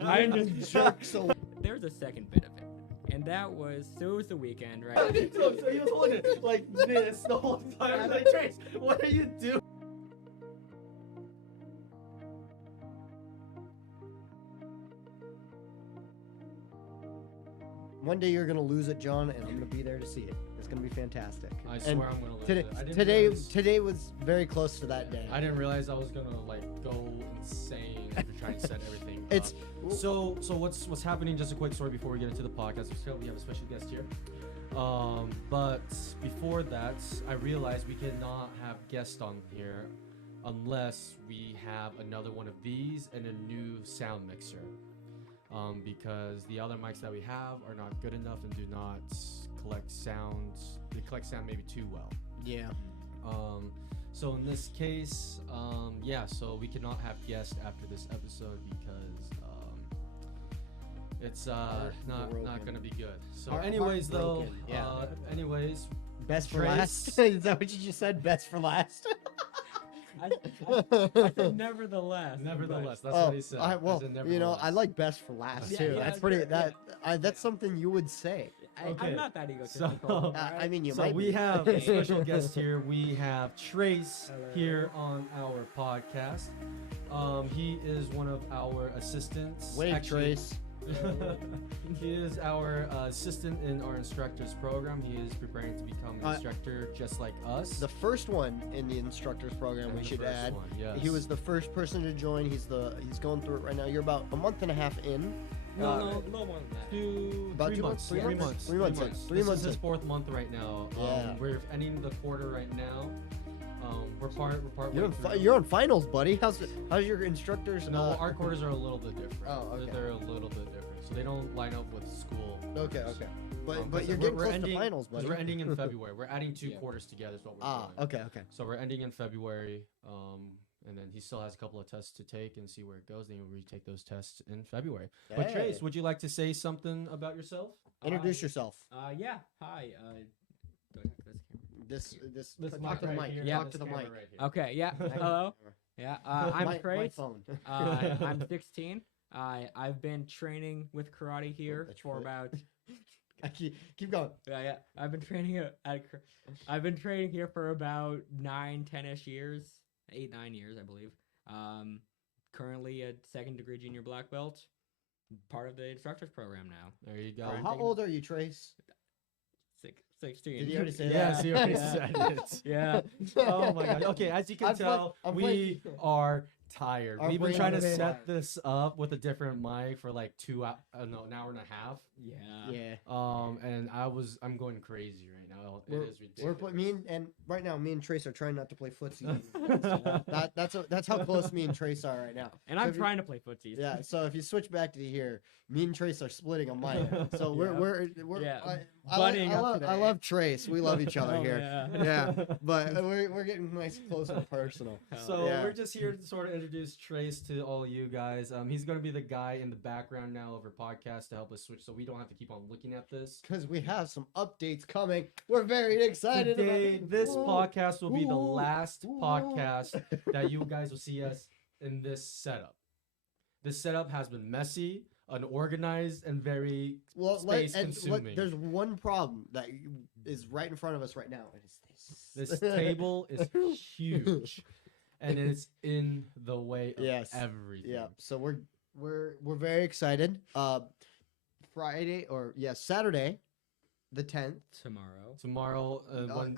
I'm just jerks away. There's a second bit of it, and that was so it was the weekend, right? So he was holding it like this the whole time. I was like, Trace, what are you doing? One day you're gonna lose it, John, and I'm gonna be there to see it. It's gonna be fantastic. I swear I'm gonna lose today, it. I didn't today, realize- today was very close to that day. I didn't realize I was gonna like go insane after trying to set everything It's up. So what's happening? Just a quick story before we get into the podcast. We have a special guest here. But before that, I realized we cannot have guests on here unless we have another one of these and a new sound mixer. Because the other mics that we have are not good enough and do not collect sounds. They collect sound maybe too well. yeah. So in this case, so we cannot have guests after this episode because it's not gonna be good. So Heart anyways though, broken, yeah. anyways, Best for Trace. last. Is that what you just said? Best for last. I said nevertheless. nevertheless, that's what he said. I well, said you know, I nevertheless. like best for last Yeah, too. yeah, That's pretty. sure, That's something you would say. Okay. I'm not that egotistical. So- I mean, you So might. we be. have a special guest here. We have Trace Hello. here on our podcast. He is one of our assistants. Wave Actually, Trace. he is our assistant in our instructor's program. He is preparing to become an instructor just like us. The first one in the instructor's program, And we the should first add. one, yes. He was the first person to join. He's going through it right now. You're about a month and a half in. No more than that. About 3 2 months. months? 3 months. 3 months in. 3 This months is his in. 4th month right now. Yeah. We're ending the quarter right now. We're part You're, way through. you're on finals, buddy. How's your instructors? No, our quarters are a little bit different. Oh, okay. They're a little bit different, so they don't line up with school. Okay, quarters. okay. But Because you're getting close to finals, 'cause buddy. We're ending in February. We're adding 2 Yeah. quarters together. Is what we're Ah, doing. okay, okay. So we're ending in February. And then he still has a couple of tests to take and see where it goes. Then we'll retake those tests in February. But Trace, Hey. would you like to say something about yourself? Introduce yourself. Yeah. Hi. Do I talk to this camera? This This talk to the right mic. here, Yeah. Talk this to the camera mic. right here. Okay. Yeah. Hello. Yeah. I'm my Trace. phone. I'm 16. I've been training with karate here that's for right. about. I keep going. Yeah. I've been training I've been training here for about 9-10ish years, 8-9 years, I believe. Currently a 2nd degree junior black belt, part of the instructor's program now. There you go. Right. How old are you, Trace? 16. Did he already say Yes, that? he already Yeah. said it. Yeah. Oh my god. Okay, as you can I'm tell, I'm we are tired. Our We've been brains trying to are set tired. this up with a different mic for like an hour and a half. Yeah. Yeah. And I'm going crazy right now. It is We're ridiculous. right now. Me and Trace are trying not to play footsie. That's how close me and Trace are right now. And So I'm if you- trying to play footsies. Yeah. So if you switch back to here, me and Trace are splitting a mic. So Yeah. we're Yeah, I buddying up I today. love Trace. We love each other Oh, here. yeah. Yeah. But we're getting nice, close and personal. So Yeah. we're just here to sort of introduce Trace to all you guys. He's going to be the guy in the background now of our podcast to help us switch, so we don't have to keep on looking at this. Because we have some updates coming. We're very excited Today, about this Whoa. podcast will be the Whoa. last Whoa. podcast that you guys will see us in this setup. This setup has been messy, unorganized, and very space consuming. There's one problem that is right in front of us right now, and it's this. This table is huge, and it's in the way of Yes. everything. Yeah. So we're very excited. Saturday, the 10th. Tomorrow.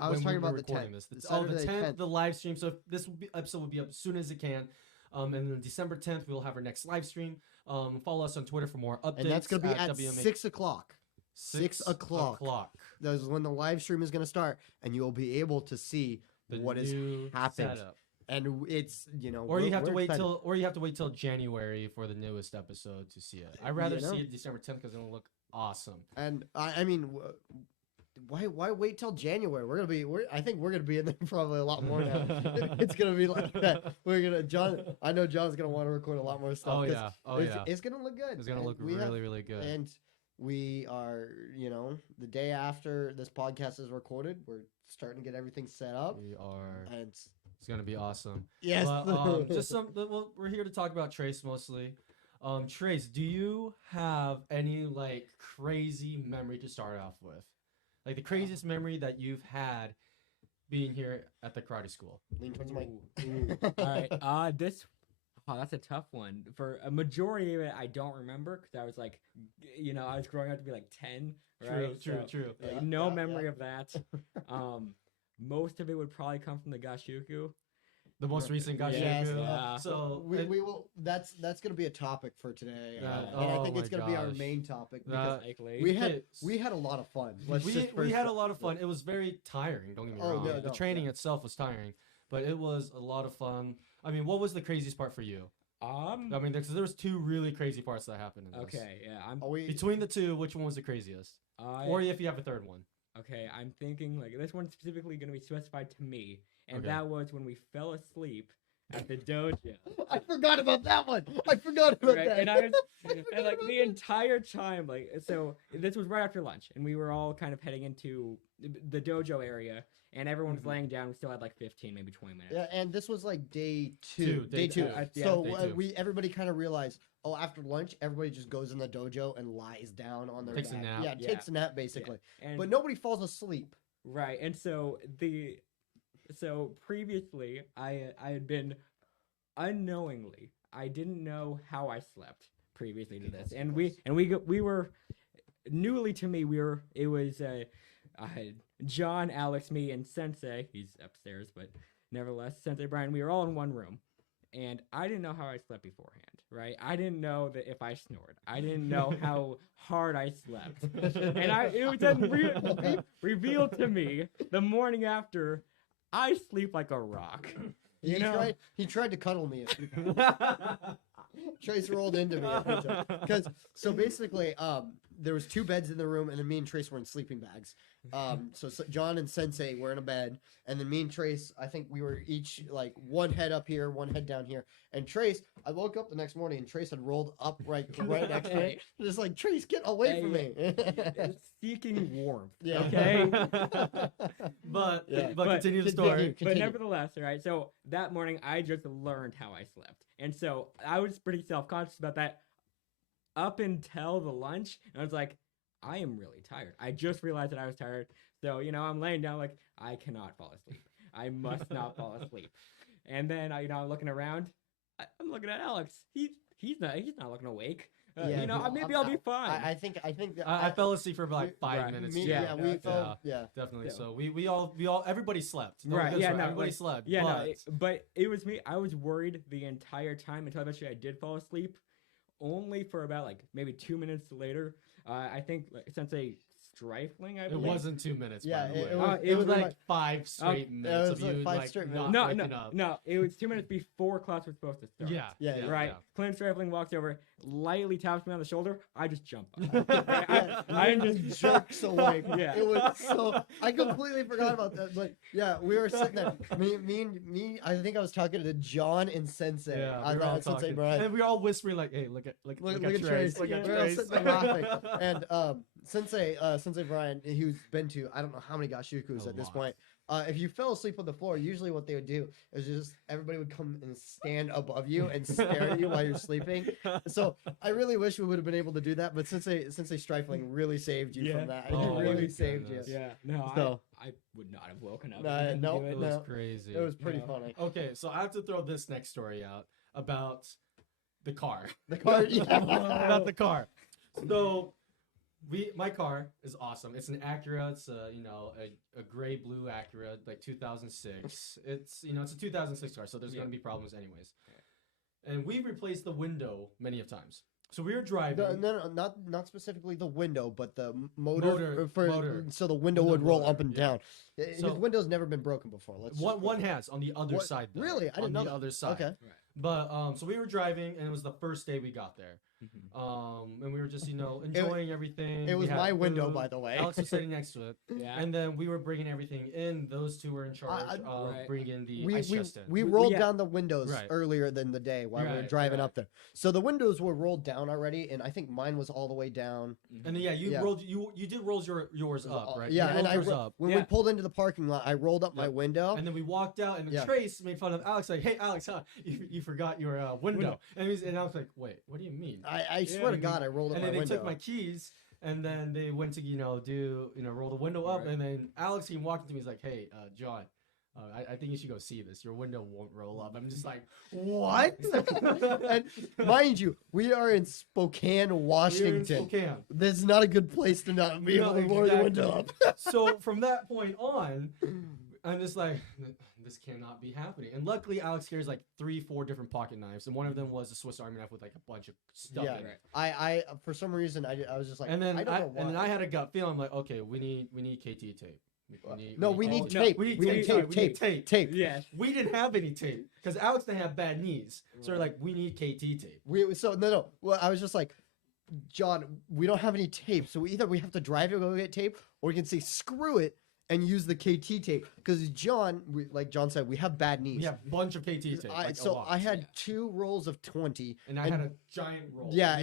I was talking about the recording 10th. this. Saturday The 10th, 10th. the live stream. So this episode will be up as soon as it can. And then December 10th, we'll have our next live stream. Follow us on Twitter for more updates. And that's going to be at WMAKP. 6 o'clock. 6 o'clock. That's when the live stream is going to start, and you'll be able to see The what has new happened. setup. And it's, Or you have to we're wait excited. till January for the newest episode to see it. I'd rather You know? see it December 10th because it'll look awesome. And I mean, why wait till January? I think we're gonna be in there probably a lot more now. It's gonna be like that. I know John's gonna want to record a lot more stuff. Oh 'cause yeah. Oh it's, yeah. it's gonna look good. It's gonna And look we have- really, really good. And we are, the day after this podcast is recorded, we're starting to get everything set up. We are. And It's gonna be awesome. yes, But, just we're here to talk about Trace mostly. Trace, do you have any like crazy memory to start off with? Like the craziest memory that you've had being here at the karate school? Lean towards the mic. Ooh. All right. That's a tough one. For a majority of it, I don't remember because I was like, I was growing up to be like 10, right? True. Like, Yeah, no yeah, memory yeah. of that. Most of it would probably come from the Gashuku. The most recent Gashuku. Yes, So we will. That's gonna be a topic for today, Yeah. and I Oh think it's my gonna be our gosh. main topic That- because Likely. we had a lot of fun. Let's we just we first- had a lot of fun. It was very tiring. Don't get me Oh, wrong. no, The no, training yeah. itself was tiring, but it was a lot of fun. I mean, what was the craziest part for you? I mean, because there was two really crazy parts that happened in this. Okay, yeah. Are we? Between the two, which one was the craziest? Or if you have a third one. Okay, I'm thinking like this one's specifically going to be specified to me, and Okay. that was when we fell asleep at the dojo. I forgot about that one. I forgot about Right, that. and I was, and like the entire time, like so, this was right after lunch, and we were all kind of heading into the dojo area, and everyone was laying down. We still had like 15, maybe 20 minutes. Yeah, and this was like day two. Day two. Yeah, So day two. everybody kind of realized. Oh, after lunch, everybody just goes in the dojo and lies down on their Takes a back. nap. Yeah, Yeah. takes a nap basically. And But nobody falls asleep. right, and so previously I had been unknowingly, I didn't know how I slept previously to this, and we were newly to me. It was John, Alex, me, and Sensei. He's upstairs, but nevertheless, Sensei Brian. We were all in one room, and I didn't know how I slept beforehand. Right, I didn't know that if I snored. I didn't know how hard I slept, and it was then revealed to me the morning after. I sleep like a rock. He tried to cuddle me. Trace rolled into me because so basically there was two beds in the room, and then me and Trace were in sleeping bags. So John and Sensei were in a bed, and then me and Trace, I think we were each like one head up here, one head down here. And Trace, I woke up the next morning, and Trace had rolled up right next to me, just like Trace, get away from me. Seeking warmth. Yeah. Okay. But Yeah. continue the story. But nevertheless, right. So that morning, I just learned how I slept, and so I was pretty self-conscious about that up until the lunch. And I was like, I am really tired. I just realized that I was tired. So I'm laying down like I cannot fall asleep. I must not fall asleep. And then I'm looking around. I'm looking at Alex. He's not looking awake. Maybe I'll be fine. I think that I fell asleep for about like 5 Right. minutes. Me, too. yeah, we felt, yeah. Definitely. So- So we all everybody slept. No, Right, that's yeah, no, everybody like- slept. Yeah, but but it was me. I was worried the entire time until eventually I did fall asleep. Only for about like maybe 2 minutes later. I think Sensei Strifling. I it believe. wasn't 2 minutes. Yeah, by the way. it was like like 5 straight minutes was of like you 5 like straight not minutes. No, waking up. no. It was 2 minutes before class was supposed to start. Yeah. Right. yeah. Clint Strifling walks over, lightly taps me on the shoulder. I just jump up. Yeah, I Lynn just jerks away. Yeah. It was so. I completely forgot about that. But yeah, we were sitting there. Me. I think I was talking to John and Sensei. Yeah, I we were all Sensei talking. Brian. And we were all whispering like, "Hey, look at Trace. Look at We were all Trace." sitting there laughing. And Sensei Brian, who's been to I don't know how many gashukus A at this lot. point. If you fell asleep on the floor, usually what they would do is just everybody would come and stand above you and stare at you while you're sleeping. So I really wish we would have been able to do that, but Sensei Strifling really saved you Yeah. from that. Oh, He really my saved goodness. you. Yeah. No, So- I would not have woken up. No, I couldn't no, do it. It was No. crazy. It was pretty Yeah. funny. Okay, so I have to throw this next story out about the car. The car, About the car. So my car is awesome. It's an Acura. It's a gray blue Acura, like 2006. It's it's a 2006 car, so there's gonna be problems anyways. And we've replaced the window many of times. So we were driving. No, not specifically the window, but the motor. Motor. So the window Window would roll motor, up and yeah. down. His So- window's never been broken before. Let's One has on the other What? side. Though, Really? I didn't on know the that. other side. Okay. But so we were driving, and it was the first day we got there. And we were just enjoying everything. It was We had my window, food. by the way. Alex was sitting next to it, Yeah. and then we were bringing everything in. Those two were in charge of Right. bringing the we ice chest in. we rolled yeah. down the windows Right. earlier than the day while we were Right, driving right. up there. So the windows were rolled down already, and I think mine was all the way down. And then you Yeah. rolled you did roll yours up, right? Yeah, You and rolled yours up. when we pulled into the parking lot, I rolled up my Yep. window. And then we walked out, and Yeah. Trace made fun of Alex, like, "Hey, Alex, huh? You forgot your window." And I was like, "Wait, what do you mean?" I swear to God, I rolled up And my then they window. took my keys, and then they went to roll the window up, Right. and then Alex came walking to me. He's like, "Hey, John, I think you should go see this. Your window won't roll up." I'm just like, What? And mind you, we are in Spokane, "We're in Washington. Spokane." This is not a good place to not be able No, to roll the exactly. window up. So from that point on, I'm just like, this cannot be happening. And luckily, Alex carries like 3-4 different pocket knives, and one of them was a Swiss Army knife with like a bunch of stuff Yeah. in it. I for some reason I was just like, And then I don't know why. and then I had a gut feeling. I'm like, okay, we need KT tape. No, we need no, tape. We need We tape. need sorry, tape, we need tape. tape. Yeah. We didn't have any tape because Alex didn't have bad knees. So we're like, we need KT tape. No. Well, I was just like, John, we don't have any tape, so either we have to drive to go get tape, or we can say screw it and use the KT tape. Because John, like John said, we have bad knees. We have a bunch of KT tape. Like, a lot. I had 2 rolls of 20, and I had a giant roll. yeah,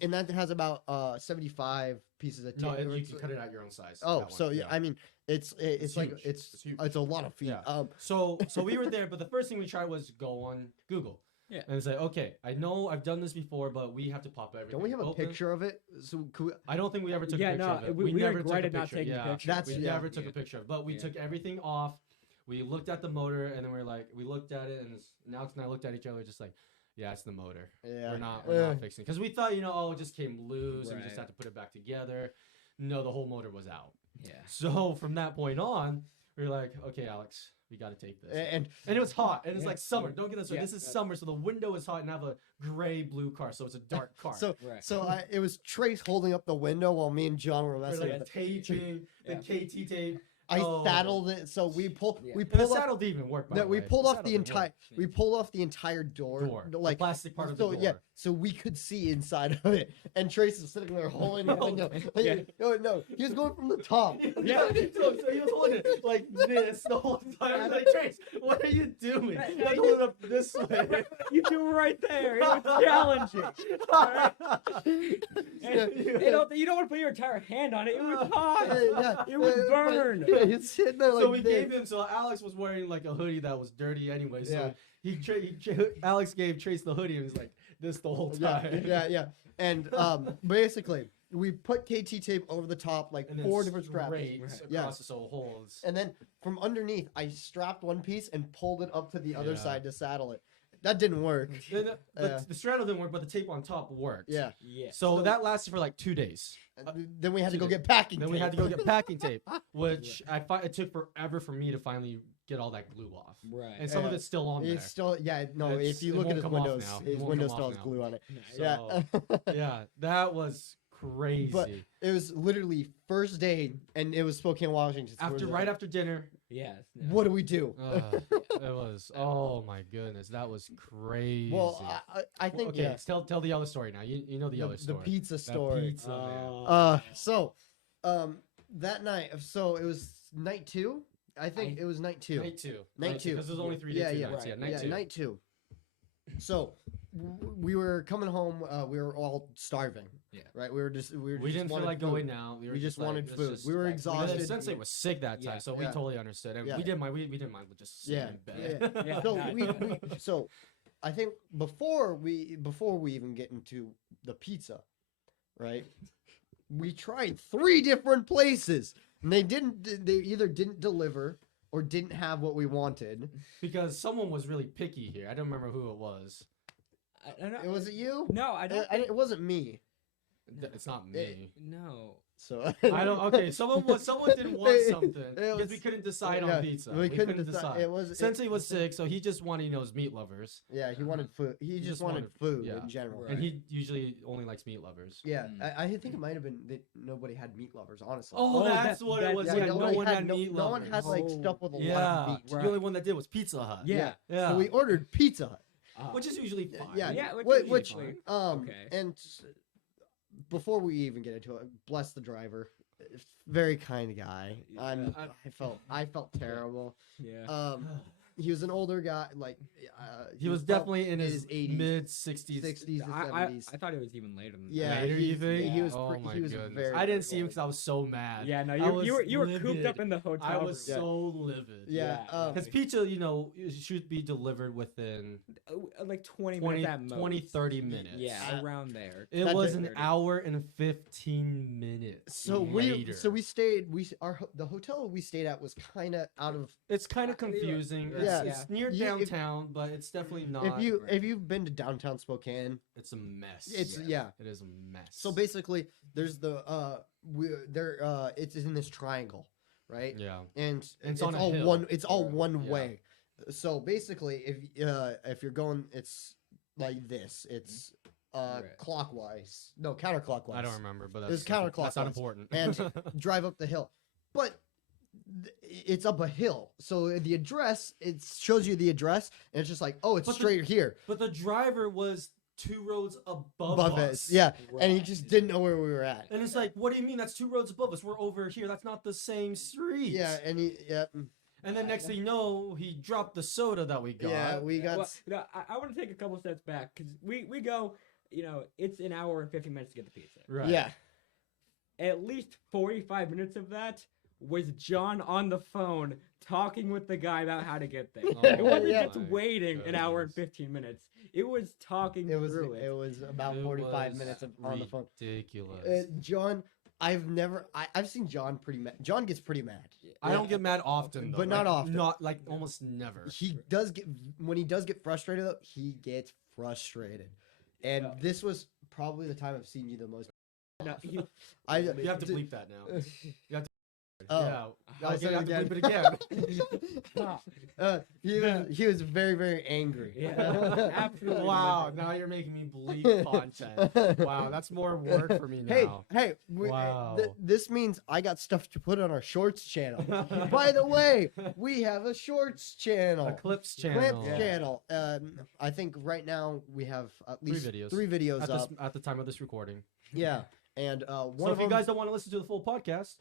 and that has about 75 pieces of tape. No, you can cut it out your own size. Oh, that so one, yeah, I mean, it's like huge. it's huge. a lot of feet. Yeah. So we were there, but the first thing we tried was go on Google. Yeah. And say, okay, I know I've done this before, but we have to pop everything. Don't we have a open. picture of it? So could we, I don't think we ever took Yeah, a picture no, of it. we never took a regretted not picture. taking a Yeah. picture. That's- We yeah. never took a picture of it, but we Yeah. took everything off. We looked at the motor, and then we looked at it, and Alex and I looked at each other, just like, yeah, it's the motor. yeah, We're not fixing, because we thought, it just came loose, and we just Right. had to put it back together. No, the whole motor was out. Yeah. So from that point on, we were like, okay, Alex, we got to take this. and And it was hot, and it's Yeah. like summer. Don't get this Yeah. This is summer, so the window is hot, and I have a gray blue car, so it's a dark car. so Right. it was Trace holding up the window while me and John were we're messing like with it. taping the Yeah. KT tape. I Oh. saddled it, so we Yeah. we And the pulled off. saddle didn't even work. By No, the we way. pulled The off saddle the didn't entire. work. We pulled off the entire door, the like plastic part of so the door. yeah, so we could see inside of it. And Trace is sitting there holding the No. window. Yeah. No, he was going from the top. Yeah, so he was holding it like this the whole time. I was like, Trace, what are you doing? You have to hold it up this way. You do it right there. It was challenging. And you don't want to put your entire hand on it. It was hot. It was burned. Yeah, he's sitting there like So we this. gave him. So Alex was wearing like a hoodie that was dirty anyway. So Yeah. Alex gave Trace the hoodie, and he's like this the whole time. Yeah. And basically, we put KT tape over the top, like And then 4 different straps. straight Right. across Yeah. the so holes. And then from underneath, I strapped one piece and pulled it up to the other Yeah. side to saddle it. That didn't work. The straddle didn't work, but the tape on top worked. Yeah. Yeah. So that lasted for like 2 days. Then we had to go get packing Then tape. we had to go get packing tape, which it took forever for me to finally get all that glue off. Right. And some of Yeah. it's still on there. It's still, no, if you it look at won't his come off windows, now. It his won't window come still off has now. glue on it. So, Yeah. yeah, that was crazy. It was literally first day, and it was Spokane, Washington. So we're right like, after dinner, Yes. what do we do? it was, oh my goodness, that was crazy. Well, I think okay, yeah, tell the other story now. You know the other the story. pizza That story. pizza, man. So, that night, so it was night 2. I think it was night 2. Night two. Night 2. Because there's only 3 Yeah, days. yeah. Nights. Yeah, night Yeah, two. night 2. So we were coming home. We were all starving. Yeah. Right. We We just didn't feel wanted like food. going out. We just like, wanted let's food. just- We were like, exhausted. Sensei was sick that time, Yeah. so we Yeah. totally understood. And Yeah. we didn't mind. We didn't mind just sitting in bed. Yeah. So Yeah. so I think before we even get into the pizza, right? We tried 3 different places, and they either didn't deliver or didn't have what we wanted. Because someone was really picky here. I don't remember who it was. I don't know. Was it you? No, I don't. It wasn't me. It's not me. No. So I don't. Okay, someone didn't want something because we was- couldn't decide yeah, on pizza. we couldn't decide. It was Sensei was sick, so he just wanted his meat lovers, Yeah, he wanted food. He just just wanted wanted- food yeah. in general. Right. and he usually only likes meat lovers. Yeah, Mm. I think it might have been that nobody had meat lovers. Honestly. Oh, that's what it was. yeah, Yeah, no one had no, meat no lovers. one had like Oh. stuff with a lot Yeah, of meat. Right. the only one that did was Pizza Hut. Yeah. Yeah. So we ordered Pizza Hut. which is usually fine. Yeah, Yeah, which usually okay. And before we even get into it, bless the driver, very kind guy. I felt terrible. Yeah. He was an older guy, like He was definitely in his 80s, mid 60s. 60s to I 70s. thought it was even later than Yeah, that. Later he's- even? he was Oh pre- my he was goodness. very, I didn't very see him old. because I was so mad. Yeah, no, I you were cooped livid. up in the hotel I was room. so livid. Yeah, Because pizza, it should be delivered within Like 20 20, minutes at most. 20 30 minutes. Yeah, around there. It That's was it. an hour and 15 minutes. So later. we stayed. The hotel we stayed at was kind of out of. It's kind of confusing. Yeah. It's near You- if- downtown, but it's definitely not. If you've been to downtown Spokane, It's a mess. it's yeah. It is a mess. So basically, there's it's in this triangle, right? yeah. And It's it's on a all hill. one. It's all Right. one Yeah. way. So basically, if you're going, it's like this. It's Right. clockwise. No, counterclockwise. I don't remember, but It's that's That's counterclockwise. not important. And drive up the hill, but it's up a hill. So the address, it shows you the address, and it's just like, oh, it's But the- straight here But the driver was 2 roads above above us. us. Yeah, and he Right. just didn't know where we were at. And it's like, what do you mean that's 2 roads above us? We're over here. That's not the same street. Yeah, and And then next thing you know, he dropped the soda that we got. yeah, we got. Well, no, I want to take a couple steps back because we go, it's an hour and 50 minutes to get the pizza. Right. Yeah, At least 45 minutes of that was John on the phone talking with the guy about how to get there. Oh It wasn't yeah. just waiting an hour and Goodness. 15 minutes. It was talking it was through it. about It 45 was minutes on the phone. Ridiculous. John, I've seen John pretty mad. John gets pretty mad. I don't get mad often, though. But not often. Not like almost never. He does get when he does get frustrated though. He gets frustrated, and Yeah. this was probably the time I've seen you the most. No, You have to bleep that now. You have to. Oh. Yeah. I'll say you have it to again. bleep it again. He was very, very angry. Yeah, absolutely. Wow, now you're making me bleep content. Wow, that's more work for me now. Hey, Wow. this means I got stuff to put on our shorts channel. By the way, we have a shorts channel. A clips channel. Clips channel. I think right now we have at least three videos at, up. at the time of this recording. Yeah, and one So of if you them, guys don't want to listen to the full podcast,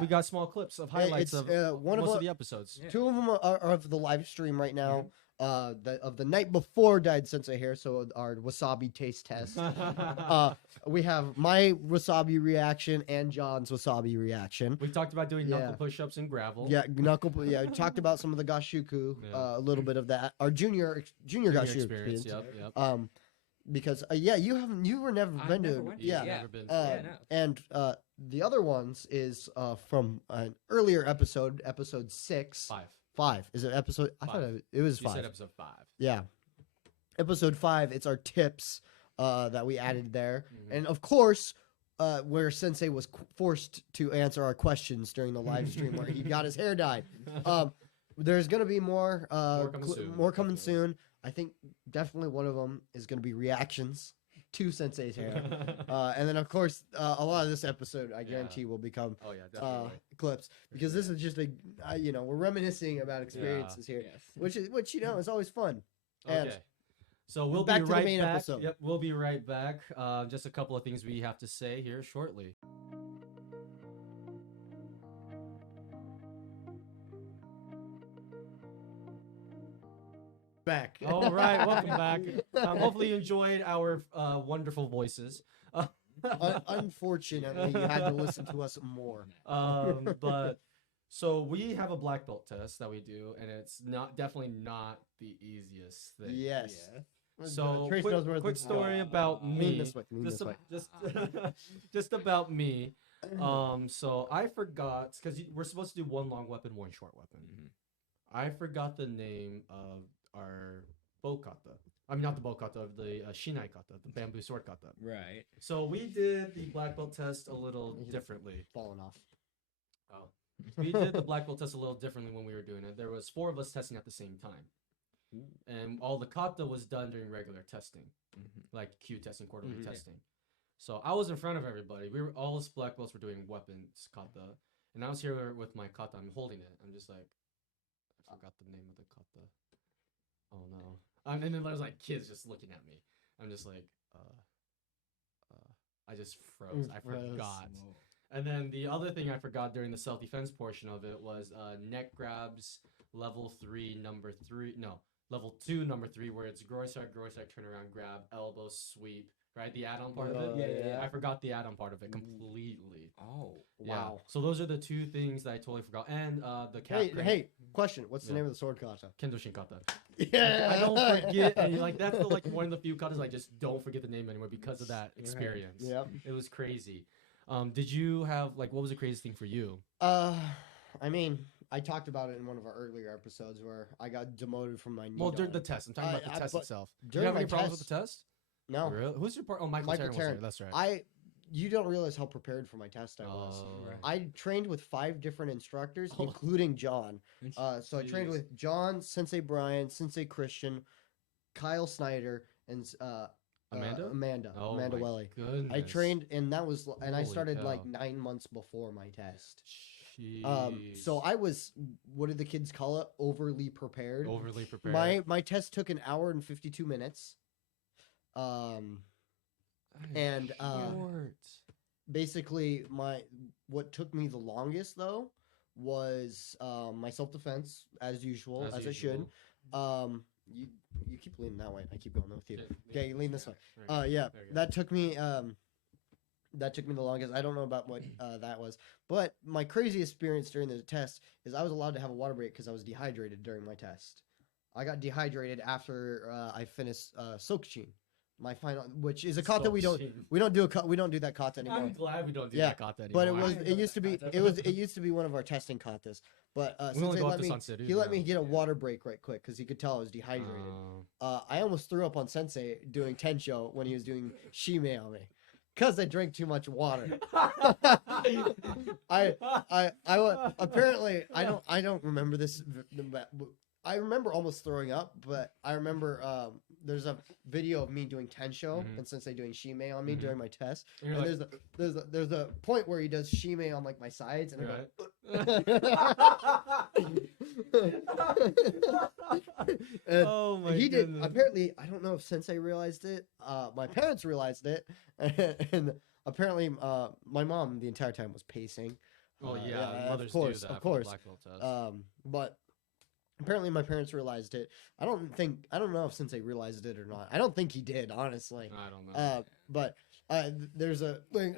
we got small clips of highlights it's, of one of most them- of the episodes. Yeah. two of them are of the live stream right now. Of the night before Died Sensei Hair, so our wasabi taste test. We have my wasabi reaction and John's wasabi reaction. We talked about doing Yeah. knuckle push-ups in gravel. Yeah, we talked about some of the gashuku, Yeah. a little bit of that. Our junior Junior gashuku experience. experience. Yep. Because you were never I've been never to went to Yeah. it. yeah. Never been. Yeah, no. And the other ones is from an earlier episode 6. 5. Is it episode? I thought Five. it was You 5. said episode 5. Yeah. Episode 5, it's our tips that we added there. Mhm. And of course, where Sensei was forced to answer our questions during the live stream where he got his hair dyed. There's going to be more coming soon, more coming definitely. soon. I think definitely one of them is going to be reactions to Sensei's hair. And then of course, a lot of this episode I guarantee will become Oh yeah, definitely. clips because this is just we're reminiscing about experiences here, Yes. which is always fun. And Okay. So we'll back be to the right main back. episode. Yep, we'll be right back. Just a couple of things we have to say here shortly. back. All right, welcome back. Hopefully you enjoyed our wonderful voices. Unfortunately, you had to listen to us more. But so we have a black belt test that we do, and it's definitely not the easiest thing. Yes. So Trace knows where quick the- story about Lean me. this way. Lean this way. Just about me. So I forgot because we're supposed to do one long weapon, one short weapon. I forgot the name of our bow kata. I mean, not the bow kata, of the shinai kata, the bamboo sword kata. Right. So we did the black belt test a little differently. Falling off. Oh. We did the black belt test a little differently when we were doing it. There was 4 of us testing at the same time. And all the kata was done during regular testing, like Q testing, quarterly Mhm. testing. So I was in front of everybody. We were all us black belts were doing weapons kata, and I was here with my kata. I'm holding it. I'm just like, I forgot the name of the kata. Oh no! And then there's like kids just looking at me. I'm just like, I just froze. I forgot. And then the other thing I forgot during the self-defense portion of it was neck grabs, level 3, number 3. No, level 2, number 3, where it's groin side, turn around, grab, elbow, sweep. Right, the add-on part of it. Yeah. I forgot the add-on part of it completely. Oh, Yeah. Wow. So those are the two things that I totally forgot. And the cat. Hey, question. What's the name of the sword kata? Kendo Shinkata. Yeah. I don't forget, and like that's the like one of the few katas I just don't forget the name anymore because of that experience. Yep. It was crazy. Did you have like what was the craziest thing for you? I mean, I talked about it in one of our earlier episodes where I got demoted from my knee. Well, during the test. I'm talking about the test itself. Did you during have my any problems with test- the test? No. Really? Who's your part? Oh, Michael Tarrant was there. That's right. You don't realize how prepared for my test I was. Right. I trained with 5 different instructors, Oh. including John. So I trained Jeez. with John, Sensei Brian, Sensei Christian, Kyle Snyder, and Amanda? Amanda Oh my Welly. goodness. I trained, and that was, and I Holy started like cow. 9 months before my test. Jeez. So I was, what did the kids call it? Overly prepared. overly prepared. My test took an hour and 52 minutes. And Short. basically what took me the longest though was my self-defense as usual, as I should. You keep leaning that way. I keep going with you. Okay, you lean this way. Yeah, that took me the longest. I don't know about what that was, but my crazy experience during the test is I was allowed to have a water break because I was dehydrated during my test. I got dehydrated after I finished Sokuchin, my final, which is a kata we don't do that kata anymore. I'm glad we don't do that kata anymore. But it used to be one of our testing katas. But we only Sensei go up let to me Sanseru he let now. me get a water break right quick because he could tell I was dehydrated. I almost threw up on Sensei doing Tensho when he was doing Shime on me. Because I drank too much water. I apparently I don't remember this. I remember almost throwing up, but I remember there's a video of me doing Tensho and Sensei doing Shime on me during my test. And there's a point where he does Shime on like my sides, and I go. Oh my he did. goodness. Apparently, I don't know if Sensei realized it. My parents realized it, and apparently, my mom the entire time was pacing. Oh of mothers course, do that of course. For the Blackwell Test. But apparently, my parents realized it. I don't know if Sensei realized it or not. I don't think he did, honestly. I don't know. But there's a thing.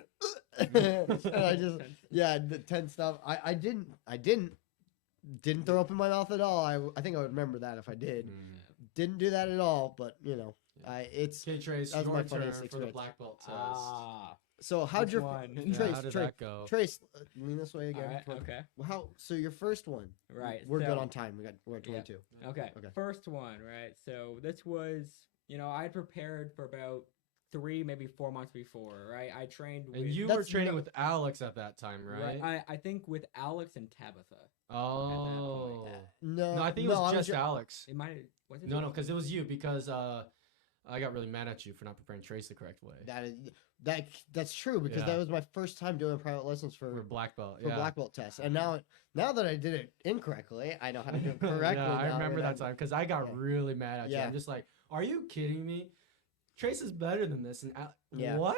And I just the tense stuff. I didn't throw up in my mouth at all. I think I would remember that if I did. Didn't do that at all. But it's Okay, Trace, that was your my turn funniest for the experience. Black Belt Test. So how'd Which your one? Trace, how did Trace, that go? Trace, lean this way again. Alright, okay. So your first one. Right. We're so, good on time. We're at 22. Okay. Okay. First one, right? So this was, I had prepared for about 3, maybe 4 months before, right? I trained with. And you were training with Alex at that time, right? I think with Alex and Tabitha. Oh. No, I think it was just Alex. It might. Was it? No, because it was you. Because I got really mad at you for not preparing Trace the correct way. That's true because that was my first time doing private lessons for Black Belt. for Black Belt test, and now that I did it incorrectly, I know how to do it correctly. Yeah, I now, remember and that time because I got really mad at you. Yeah. I'm just like, are you kidding me? Trace is better than this. And Yeah. what?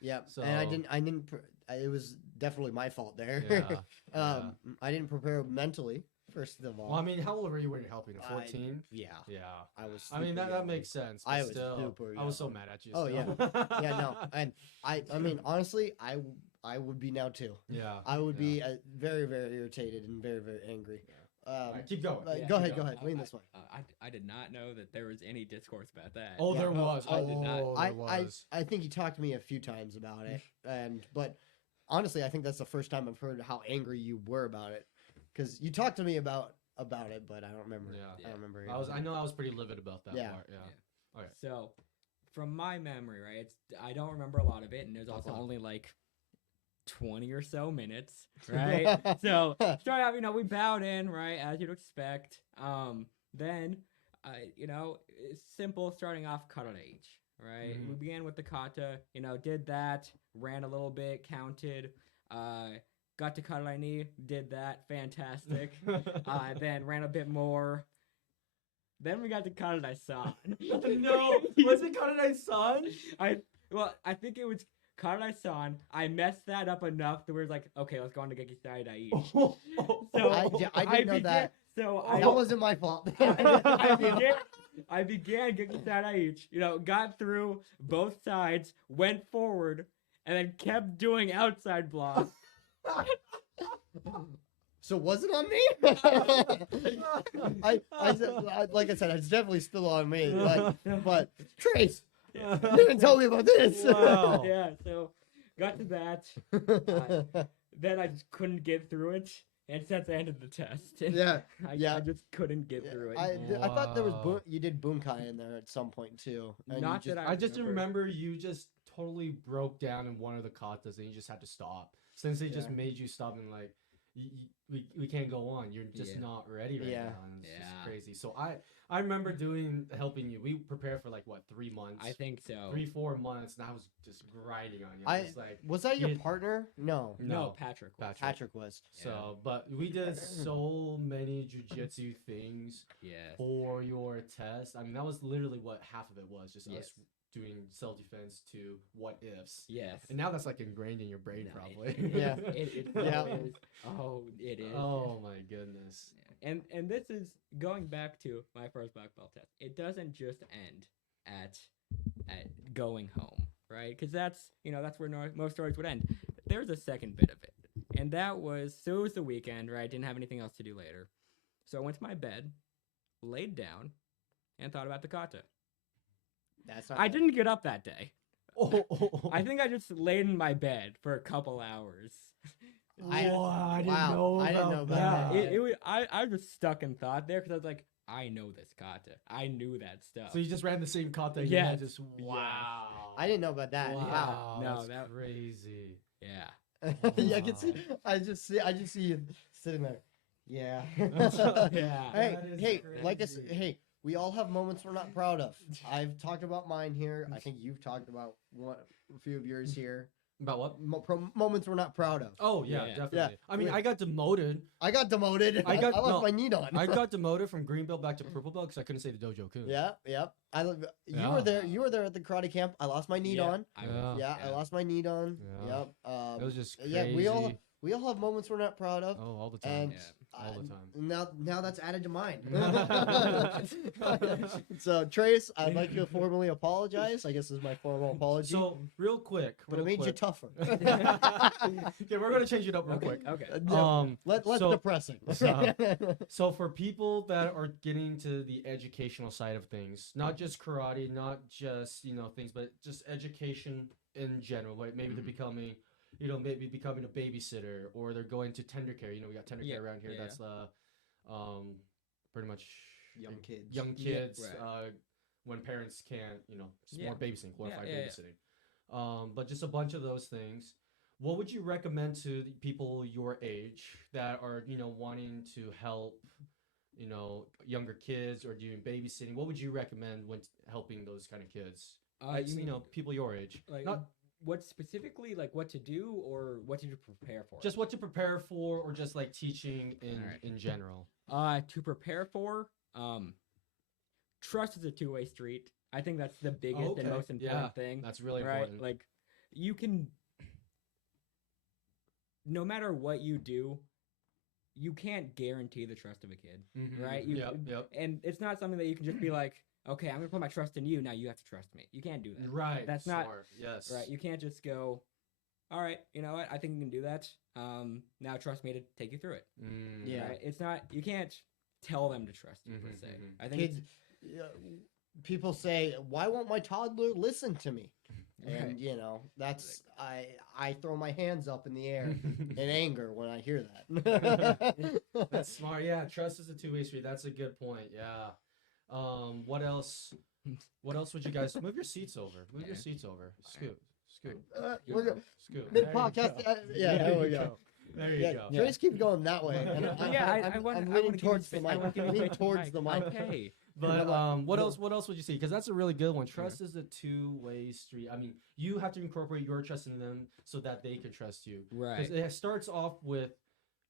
Yeah, So- and I didn't. It was definitely my fault there. Yeah, I didn't prepare mentally. First of all, Well, I mean, how old were you when you're helping? 14? Yeah, Yeah. I was. I mean, super that young. makes sense. But I was still, super I was so young. mad at you. Oh, still. yeah, no, and I mean, honestly, I would be now too. Yeah. I would be very, very irritated and very, very angry. Alright, keep going. Go ahead. Lean this way. I did not know that there was any discourse about that. Oh, Yeah. there was. I did not. Oh, there was. I think he talked to me a few times about it, but honestly, I think that's the first time I've heard how angry you were about it, because you talked to me about it, but I don't remember. Yeah. I don't remember. I know I was pretty livid about that Yeah. part. Yeah. Okay. So, from my memory, right, I don't remember a lot of it, and there's also only like 20 or so minutes, right? So, start out, we bowed in, right, as you'd expect. Then, it's simple starting off kata H, right? Mhm. We began with the kata, did that, ran a little bit, counted, got to kata ni, did that, fantastic. Then ran a bit more, Then we got to Karanai-san. No, was it Karanai-san? I think it was Karanai-san. I messed that up enough to where it's like, okay, let's go on to Gekisai Daiichi. So I didn't know that. So That wasn't my fault. I began Gekisai Daiichi, got through both sides, went forward, and then kept doing outside blocks. So was it on me? Like I said, it's definitely still on me. But Trace, you didn't tell me about this. Wow. Yeah, so got to that. Then I just couldn't get through it. And since I ended the test, I just couldn't get through it. I thought there was you did bunkai in there at some point too. Not that I just remember you just totally broke down in one of the katas and you just had to stop. Since they just made you stop and like, we can't go on. You're just not ready right now. And it's just crazy. So I remember helping you. We prepared for like what, 3 months? I think so. 3-4 months, and I was just grinding on you. Was that your partner? No, Patrick. Patrick was. So, but we did so many jujitsu things for your test. I mean, that was literally what half of it was, just us doing self-defense to what ifs. Yes. And now that's like ingrained in your brain, probably. It is. Oh, it is. Oh my goodness. And this is going back to my first Blackwell test. It doesn't just end at going home, right? Because that's where most stories would end. There's a second bit of it, and that was it was the weekend, right? Didn't have anything else to do later, so I went to my bed, laid down, and thought about the kata. I didn't get up that day. I think I just laid in my bed for a couple hours. I didn't know about that. I was just stuck in thought there because I was like, I know this kata. I knew that stuff. So you just ran the same kata again? Yeah. Just wow. I didn't know about that. Wow. No, that's crazy. Yeah. Yeah, I can see. I just see you sitting there. Yeah. Yeah. Hey, like I said, hey. We all have moments we're not proud of. I've talked about mine here. I think you've talked about a few of yours here. About what? Moments we're not proud of. Oh, yeah, definitely. Yeah. I mean, I got demoted. I lost my knee on. I got demoted from green belt back to purple belt because I couldn't say the dojo kun. Yeah. You were there. You were there at the karate camp. I lost my knee on. I lost my knee on. Yeah. Yep. It was just crazy. Yeah, we all have moments we're not proud of. Oh, all the time. And all the time. Now that's added to mine. So Trace, I'd like to formally apologize. I guess this is my formal apology. So real quick, but it made you tougher. Okay, we're gonna change it up real quick. Okay. Less depressing. So for people that are getting to the educational side of things, not just karate, not just things, but just education in general. Like maybe they're becoming. Maybe becoming a babysitter, or they're going to tender care. We got tender care around here. That's pretty much young kids. Right. When parents can't, it's more babysitting, glorified babysitting. But just a bunch of those things. What would you recommend to the people your age that are, wanting to help, younger kids or doing babysitting? What would you recommend when helping those kind of kids? People your age, like not. What specifically, like what to do or what to prepare for? Just what to prepare for, or just like teaching in general. To prepare for, trust is a two-way street. I think that's the biggest and most important thing. That's really important. Like, you can, no matter what you do, you can't guarantee the trust of a kid, right? Yep. And it's not something that you can just be like, okay, I'm gonna put my trust in you. Now you have to trust me. You can't do that. Right. That's smart. not Yes. right. You can't just go, all right, you know what? I think you can do that. Now trust me to take you through it. Yeah. Right? It's not. You can't tell them to trust you per se. I think kids. People say, "Why won't my toddler listen to me?" And that's I throw my hands up in the air in anger when I hear that. That's smart. Yeah, trust is a two-way street. That's a good point. Yeah. What else? What else would you guys move your seats over? Move your seats over. Scoot. We're good. Scoot. Mid podcast. There we go. There you go. Just keep going that way. I'm leaning towards the mic. I'm leaning towards the mic. Okay. But what else would you see? Because that's a really good one. Trust is a two-way street. I mean, you have to incorporate your trust in them so that they can trust you. Right. Because it starts off with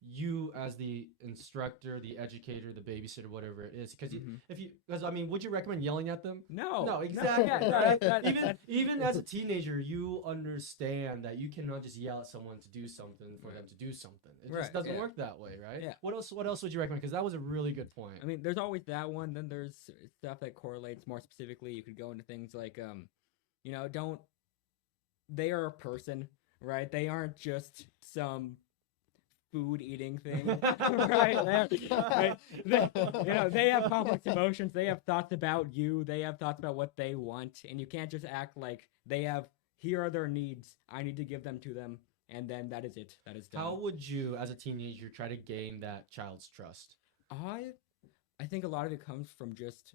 you as the instructor, the educator, the babysitter, whatever it is, because Mhm. because I mean, would you recommend yelling at them? No. No, exactly. Yeah, right? that- Even as a teenager, you understand that you cannot just yell at someone to do something for Right. them to do something. It Right, just doesn't yeah. work that way, right? Yeah. What else? What else would you recommend? Because that was a really good point. I mean, there's always that one. Then there's stuff that correlates more specifically. You could go into things like, don't. They are a person, right? They aren't just some food eating thing, right? They have complex emotions. They have thoughts about you. They have thoughts about what they want, and you can't just act like they have. Here are their needs. I need to give them to them, and then that is it. That is done. How would you, as a teenager, try to gain that child's trust? I think a lot of it comes from just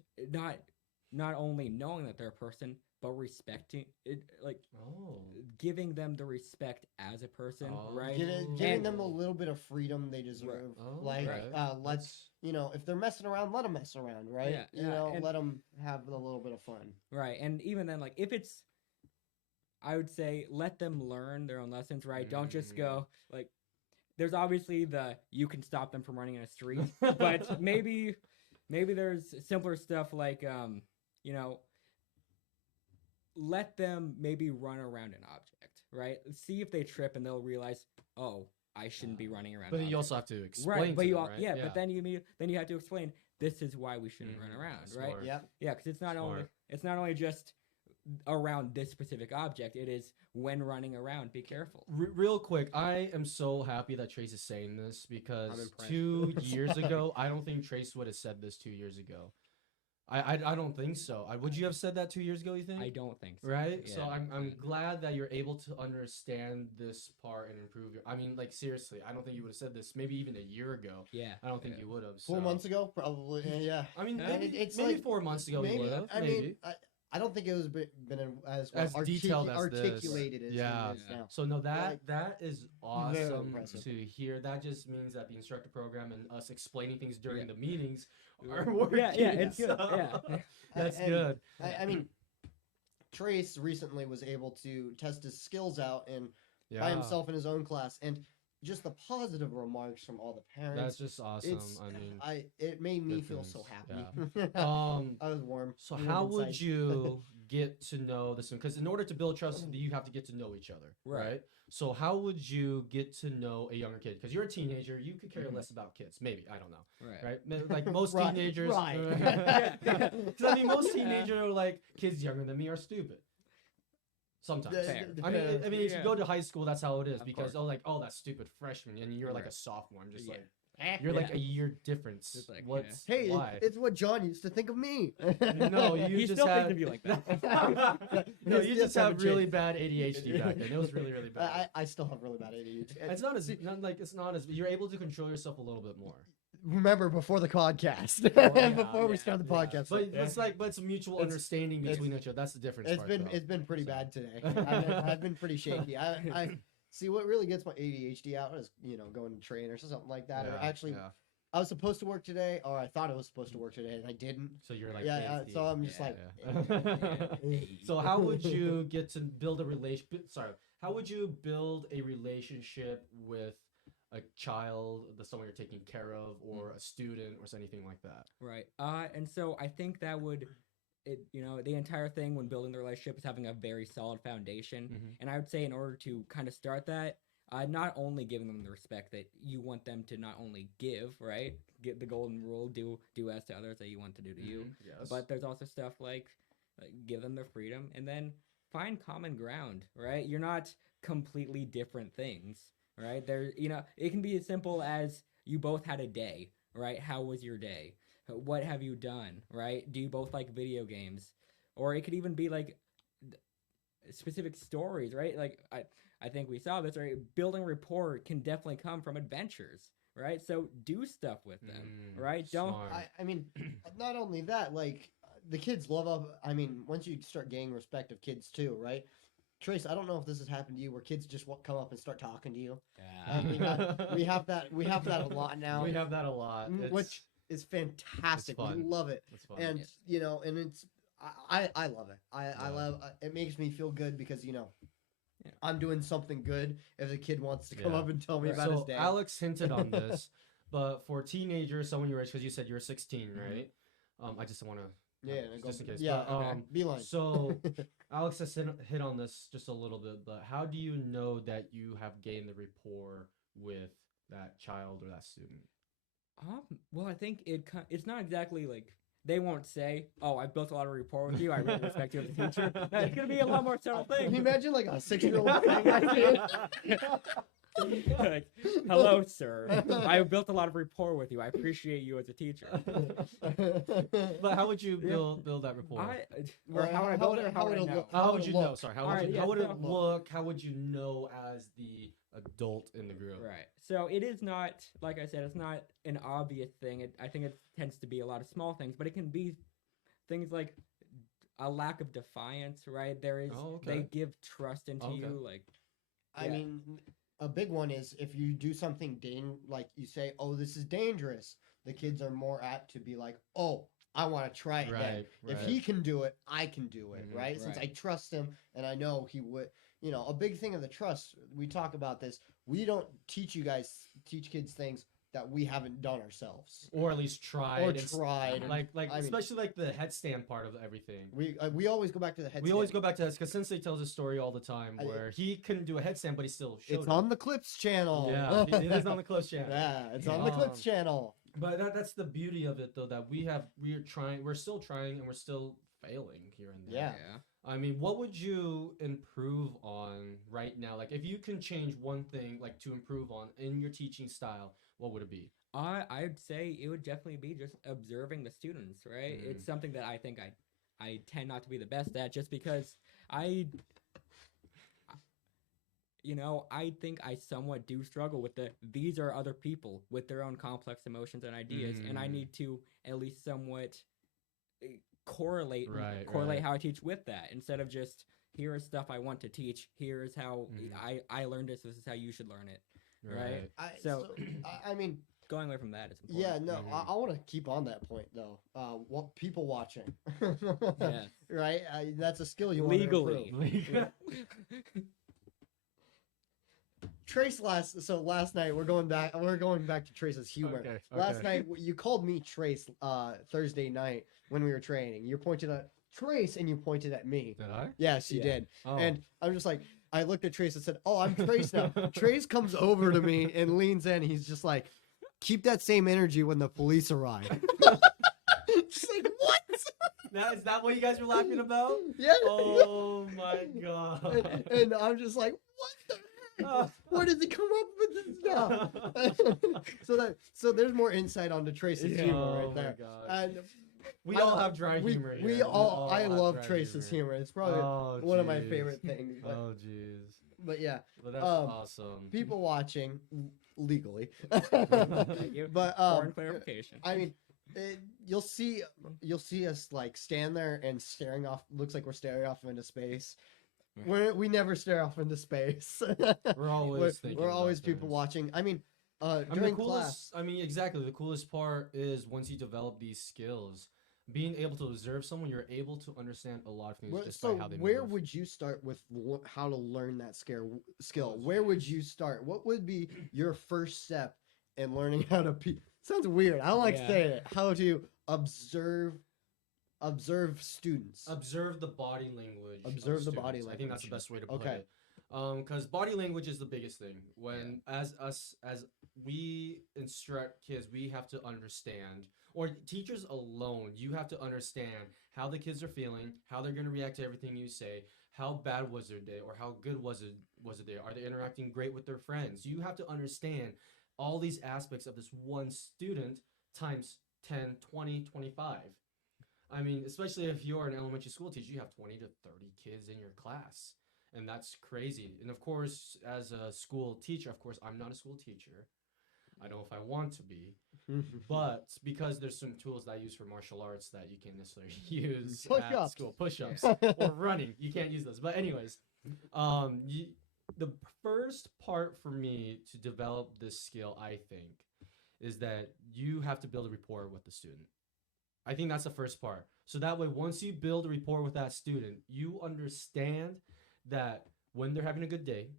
not only knowing that they're a person, but respecting it, like Oh. giving them the respect as a person, Oh. right? Giving And- them a little bit of freedom they deserve. Oh, Like, okay. let's, if they're messing around, let them mess around, right? Yeah, yeah, and- let them have a little bit of fun. Right, and even then, like if it's, I would say let them learn their own lessons, right? Don't just go like. There's obviously you can stop them from running in a street, but maybe there's simpler stuff like let them maybe run around an object, right? See if they trip and they'll realize, oh, I shouldn't be running around. But an then you object. also have to explain. Right, but to you them, all, right? yeah, but then you have to explain this is why we shouldn't run around, right? Smart. Yep. Yeah, because it's not only just around this specific object. It is when running around. Be careful. Real quick, I am so happy that Trace is saying this because I'm impressed. 2 years ago, I don't think Trace would have said this 2 years ago. I don't think so. Would you have said that 2 years ago? You think? I don't think so. Right. Yeah, So I'm glad that you're able to understand this part and improve your. I mean, like seriously, I don't think you would have said this maybe even a year ago. Yeah. I don't think you would have. 4 months ago, probably. Yeah. I mean, Yeah. maybe, It's maybe like- 4 months ago you would have. I Maybe. mean, I don't think it was been as Detailed as this. articulated as Yeah. it is now. So no, that Like, that is very awesome impressive. to hear. That just means that the instructor program and us explaining things during Yeah. the meetings Yeah. are working. Yeah, it's good. so- Yeah. That's And good. I mean, Trace recently was able to test his skills out and Yeah. by himself in his own class, and just the positive remarks from all the parents. That's just awesome. It's I mean, it made me good feel things, so happy. um, I was warm. so warm how would inside. you get to know this? Because in order to build trust, you have to get to know each other, Right. right? So how would you get to know a younger kid? Because you're a teenager, you could care Mhm. less about kids. Maybe I don't know, Right. right? Like most Right, teenagers, right. Because I mean, most teenagers are like kids younger than me are stupid. Sometimes. Fair. I mean, if you Yeah. go to high school, that's how it is. Of because course. that stupid freshman, and you're like a Right. sophomore. I'm just Yeah. like, you're like Yeah. a year difference. Just like, What's Hey, why? it's what John used to think of me. No, you He just still had. thinks of you like that. No, you Yes, just I'm have a really chick. bad ADHD back then. It was really, really bad. I still have really bad ADHD. It's not as you're able to control yourself a little bit more. Remember before the podcast, yeah, before we yeah, started the Yeah. podcast. But Yeah. it's a mutual It's- understanding between each other. That's the difference. It's part, been though. it's been pretty So. bad today. I've been pretty shaky. I see what really gets my ADHD out is going to train or something like that. Or Yeah, actually, yeah. I was supposed to work today, or I thought I was supposed to work today, and I didn't. So you're like Yeah, ADHD. so I'm just Yeah. like, Yeah. So how would you get to build a how would you build a relationship with a child, someone you're taking care of, or a student, or anything like that? Right. And so I think that the entire thing when building the relationship is having a very solid foundation. Mhm. And I would say in order to kind of start that, not only giving them the respect that you want them to not only give, right? Get the golden rule, do as to others that you want to do to you. Mhm. Yes. But there's also stuff like give them the freedom and then find common ground, right? You're not completely different things, right? It can be as simple as you both had a day, right? How was your day? What have you done, right? Do you both like video games? Or it could even be like specific stories, right? Like I think we saw this, right? Building rapport can definitely come from adventures, right? So do stuff with them, right? Don't Smart. I mean, not only that, like the kids love. I mean, once you start gaining respect of kids too, right? Trace, I don't know if this has happened to you, where kids just come up and start talking to you. We have that. We have that a lot now. We have that a lot. Which is fantastic. We fun. love it, It's fun. and and it's I love it. I Yeah. love it. Makes me feel good because I'm doing something good if the kid wants to come Yeah. up and tell me Right. about his So day. Alex hinted on this, but for teenagers, someone your age, because you said you're 16, right? I just want to yeah, just in case. yeah, But, okay. beeline. so Alex has hit on this just a little bit, but how do you know that you have gained the rapport with that child or that student? Well, I think it's not exactly like they won't say, "Oh, I've built a lot of rapport with you. I really respect you as a teacher." It's gonna be a lot more subtle Can thing. you imagine like a 6-year-old thing I did? Like, hello, sir. I built a lot of rapport with you. I appreciate you as a teacher. But how would you build that rapport? Or how would I build it, or how would I would it know? look? How would you know? Sorry, Alright, how would yeah, it so- look? How would you know as the adult in the group? Right. So it is not, like I said, it's not an obvious thing. I think it tends to be a lot of small things, but it can be things like a lack of defiance, right? There is, Oh, they okay. give trust into Okay. you, like, I Yeah. mean, a big one is if you do something like you say, "Oh, this is dangerous," the kids are more apt to be like, "Oh, I want to try it." Then. Right, If right. he can do it, I can do it, Mhm. right? Since I Right. trust him and I know he would. You know, a big thing of the trust. We talk about this. We don't teach kids things that we haven't done ourselves Or at least tried. or and tried. Like I mean- especially like the headstand part of everything. We always go back to the headstand. We always go back to that because Sensei tells a story all the time I- where he couldn't do a headstand, but he still showed It's it. on the Clips channel. Yeah, it is on the close channel. Yeah, it's on the Clips channel. But that's the beauty of it, though, that we're still trying, and we're still failing here and there. Yeah. I mean, what would you improve on right now? Like, if you can change one thing, like, to improve on in your teaching style, what would it be? I'd say it would definitely be just observing the students, right? Mhm. It's something that I think I tend not to be the best at, just because I think I somewhat do struggle with these are other people with their own complex emotions and ideas, and I Mm. need to at least somewhat correlate Right, correlate right. how I teach with that, instead of just, here is stuff I want to teach, here is how Mhm. I learned this is how you should learn it. Right. So, I mean, Going away from that is important. yeah, no, Mhm. I want to keep on that point though. What people watching, Yes. right? That's a skill you Legally. want to improve. Trace last night we're going back to Trace's humor. Okay, Last okay. night you called me Trace Thursday night when we were training. You pointed at Trace and you pointed at me. Did I? Yes, you Yeah. did. Oh. And I'm just like, I looked at Trace and said, "Oh, I'm Trace now." Trace comes over to me and leans in. He's just like, "Keep that same energy when the police arrive." Just like, what? Is that what you guys were laughing about? Yeah. Oh my god. And I'm just like, what the heck? Where did they come up with this stuff? so there's more insight onto Trace's Yeah. humor Oh right my there. God. And We I- all have dry humor here. We all I have love dry Trace's humor. It's probably Oh, one of my jeez. favorite things. But, Oh jeez. but yeah, Well, that's Um, awesome. people watching legally. Thank you. But For clarification. I mean, you'll see us like stand there and staring off. Looks like we're staring off into space. We never stare off into space. We're always thinking we're about always people things. watching. I mean, I mean, during the class. coolest. I mean, exactly. The coolest part is once you develop these skills, being able to observe someone, you're able to understand a lot of things just So by how they where move. would you start with how to learn that skill? Oh, Where would jeez. you start? What would be your first step in learning how to? Sounds weird. I don't like Yeah. saying it. How to observe students. Observe the body language. of Observe the body students. I think that's the language. best way to put Okay. it. Because body language is the biggest thing. When as we instruct kids, we have to understand, or teachers alone, you have to understand how the kids are feeling, how they're going to react to everything you say, how bad was their day, or how good was it day? Are they interacting great with their friends? You have to understand all these aspects of this one student times 10, 20, 25. I mean, especially if you're an elementary school teacher, you have 20 to 30 kids in your class. And that's crazy. And of course, as a school teacher, of course, I'm not a school teacher. I don't know if I want to be. But because there's some tools that I use for martial arts that you can't necessarily use at Push-ups. school. Push-ups or running. You can't use those. But anyways, the first part for me to develop this skill, I think, is that you have to build a rapport with the student. I think that's the first part. So that way, once you build a rapport with that student, you understand that when they're having a good day,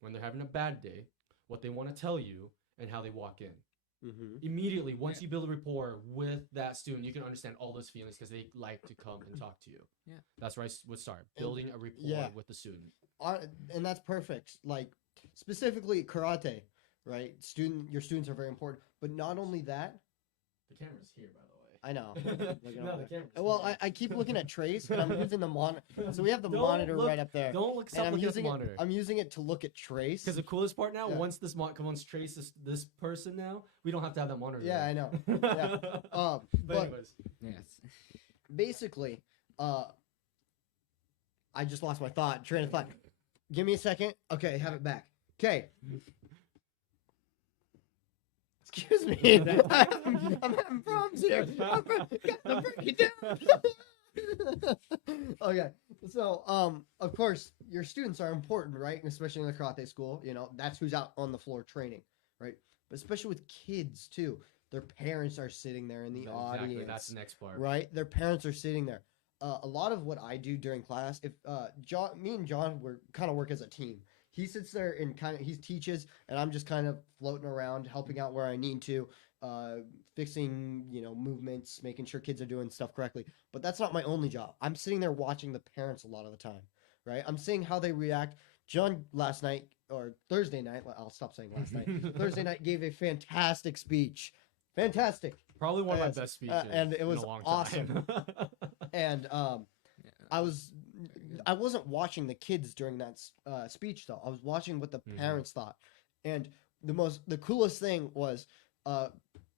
when they're having a bad day, what they want to tell you, and how they walk in. Immediately, once you build a rapport with that student, you can understand all those feelings because they like to come and talk to you. Yeah. That's where I would start, building a rapport with the student. And that's perfect. Like, specifically karate, right? Your students are very important. But not only that, The camera's here, by the way. I know. No, the camera's Well, here. I keep looking at Trace, and I'm using the monitor. So we have the Don't monitor look- right up there. Don't look. And Stop I'm looking at the using it. monitor. I'm using it to look at Trace. Because the coolest part now, Yeah. once Trace this person now, we don't have to have that monitor. Yeah, I know. Yeah. Yeah. but But anyways, Yes. basically, I just lost my train of thought. Give me a second. Okay, have it back. Okay. Excuse me. I'm having problems here. I'm break it down. Okay. So, of course, your students are important, right? Especially in the karate school. You know, that's who's out on the floor training, right? But especially with kids too. Their parents are sitting there in the audience. Exactly. That's the next part. Right? Their parents are sitting there. A lot of what I do during class, if me and John kind of work as a team. He sits there and he teaches, and I'm just kind of floating around, helping out where I need to, fixing movements, making sure kids are doing stuff correctly. But that's not my only job. I'm sitting there watching the parents a lot of the time, right? I'm seeing how they react. John last night or Thursday night, I'll stop saying last night. Thursday night gave a fantastic speech. Fantastic. Probably one of Yes. my best speeches. And it was in a long awesome. Time. And I wasn't watching the kids during that speech though. I was watching what the parents thought. And the coolest thing was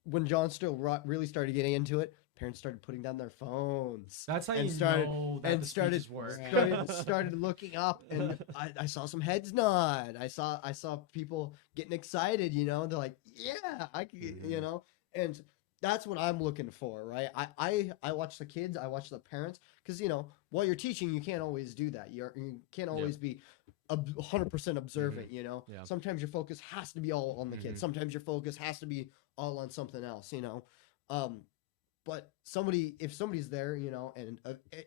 when John still really started getting into it. Parents started putting down their phones. That's how and you started, know that and the started speeches work. started looking up, and I saw some heads nod. I saw people getting excited. They're like, "Yeah, I can," and that's what I'm looking for, right? I watch the kids, I watch the parents, because while you're teaching, you can't always do that. You can't always be 100% observant. Yeah. Sometimes your focus has to be all on the kids. Sometimes your focus has to be all on something else. But if somebody's there, and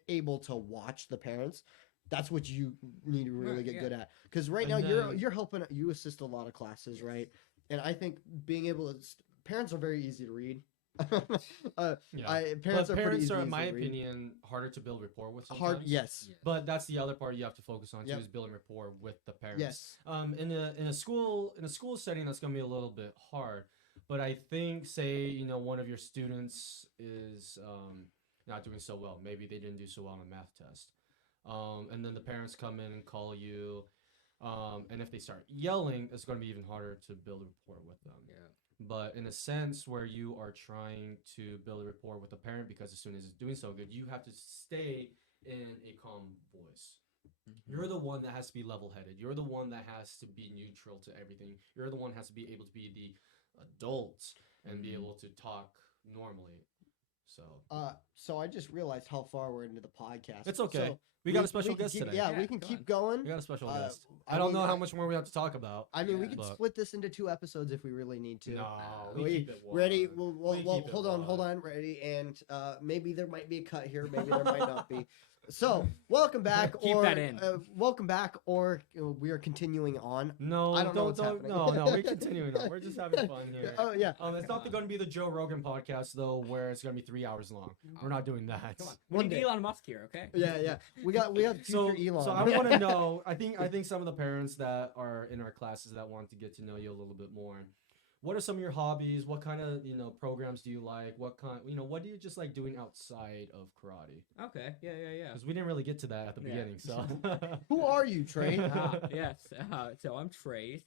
able to watch the parents, that's what you need to really get good at. Because right now you're helping. You assist a lot of classes, right? And I think being able to parents are very easy to read. Parents are, in my opinion, harder to build rapport with. Sometimes. Hard, yes. But that's the other part you have to focus on too, is building rapport with the parents. Yes. In a school setting, that's gonna be a little bit hard. But I think, say, one of your students is not doing so well. Maybe they didn't do so well on a math test. And then the parents come in and call you. And if they start yelling, it's going to be even harder to build a rapport with them. Yeah. But in a sense where you are trying to build a rapport with the parent because as soon as it's doing so good, you have to stay in a calm voice. You're the one that has to be level-headed. You're the one that has to be neutral to everything. You're the one that has to be able to be the adult and be able to talk normally. So I just realized how far we're into the podcast. It's okay. So we got a special guest today. Yeah, we can keep going. We got a special guest. I don't know how much more we have to talk about. I mean, we could but- split this into 2 episodes if we really need to. No, we keep it one. ready. We Well, keep it hold on, ready, and maybe there might be a cut here, maybe there might not be. So, welcome back, Keep that in. Welcome back, or we are continuing on. No, I don't know what's happening. No, we're continuing on. We're just having fun here. Oh yeah. It's not going to be the Joe Rogan podcast though, where it's going to be 3 hours long. We're not doing that. Come on. One We need day. Elon Musk here, okay? Yeah. We got future Elon. So I want to know. I think some of the parents that are in our classes that want to get to know you a little bit more. What are some of your hobbies? What kind of programs do you like? What do you just like doing outside of karate? Okay. Yeah. Because we didn't really get to that at the Yeah. beginning. So Who are you, Trey? Yes. So I'm Trey.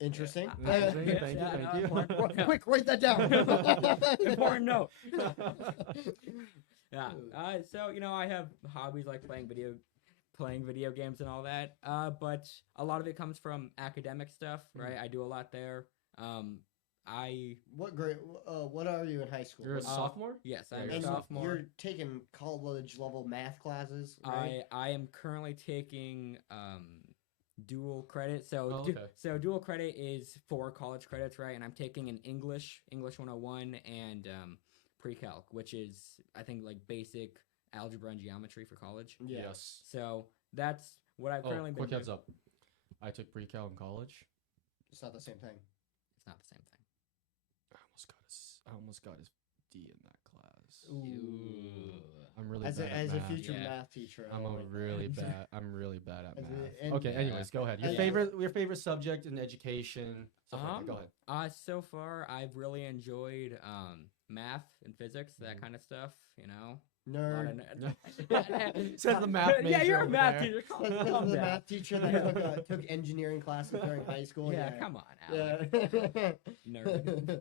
Interesting. Thank you. Quick, write that down. Important note. Yeah. So I have hobbies like playing video games and all that. But a lot of it comes from academic stuff, right? I do a lot there. What grade? What are you in high school? You're a sophomore? Yes, I'm And a sophomore. You're taking college level math classes, right? I am currently taking dual credit. So okay. so dual credit is 4 college credits, right? And I'm taking an English 101 and pre-calc, which is I think like basic algebra and geometry for college. Yeah. Yes. So that's what I've currently been quick doing. heads up. I took pre-cal in college. It's not the same thing. It's not the same thing. I almost got his D in that class. Ooh. I'm really As bad a, at as a math. future Yeah. math teacher, I'm really bad at As math. a- and- Okay, Yeah. anyways, go ahead. Your Yeah. favorite subject in education. Stuff like that. Go ahead. So far I've really enjoyed math and physics, that Mhm. kind of stuff, you know. nerd. Says the math Yeah, major you're a over math there. teacher. That's Calm the down. math teacher that took engineering classes during high school. Yeah, come on, Yeah. Alex. Nerd.